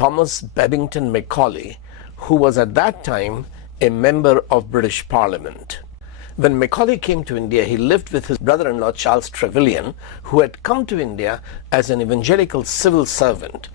Thomas Babington Macaulay, who was at that time a member of British Parliament. When Macaulay came to India, he lived with his brother-in-law Charles Trevelyan, who had come to India as an evangelical civil servant.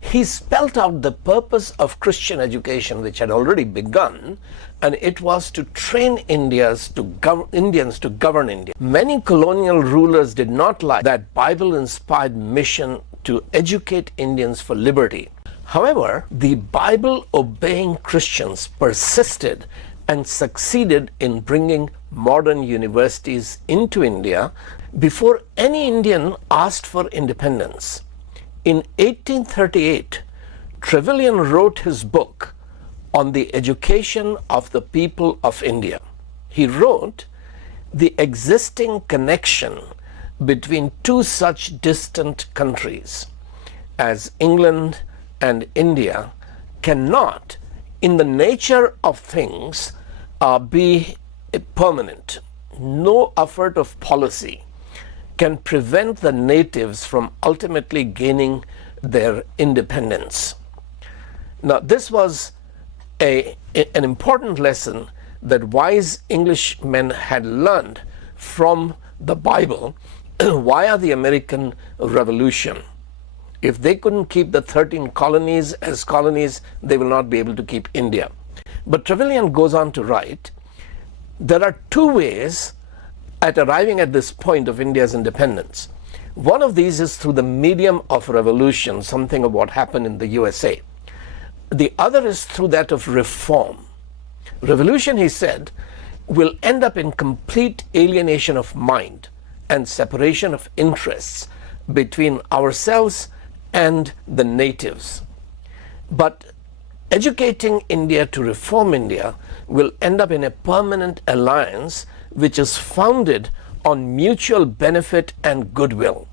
He spelt out the purpose of Christian education, which had already begun, and it was to train Indians to govern India. Many colonial rulers did not like that Bible-inspired mission to educate Indians for liberty. However, the Bible-obeying Christians persisted and succeeded in bringing modern universities into India before any Indian asked for independence. In 1838, Trevelyan wrote his book on the education of the people of India. He wrote, "The existing connection between two such distant countries as England and India cannot, in the nature of things, be permanent. No effort of policy can prevent the natives from ultimately gaining their independence." Now, this was an important lesson that wise Englishmen had learned from the Bible via the American Revolution. If they couldn't keep the 13 colonies as colonies, they will not be able to keep India. But Trevelyan goes on to write, there are two ways at arriving at this point of India's independence. One of these is through the medium of revolution, something of what happened in the USA. The other is through that of reform. Revolution, he said, will end up in complete alienation of mind and separation of interests between ourselves and the natives. But educating India to reform India will end up in a permanent alliance which is founded on mutual benefit and goodwill.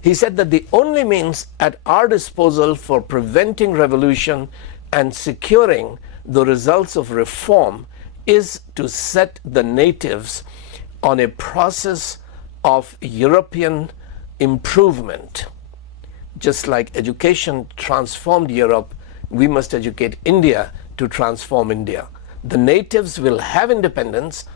He said that the only means at our disposal for preventing revolution and securing the results of reform is to set the natives on a process of European improvement. Just like education transformed Europe, we must educate India to transform India. The natives will have independence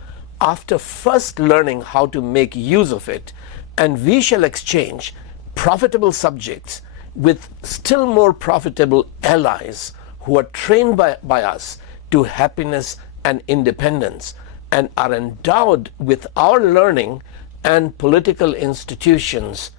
after first learning how to make use of it, and we shall exchange profitable subjects with still more profitable allies who are trained by us to happiness and independence and are endowed with our learning and political institutions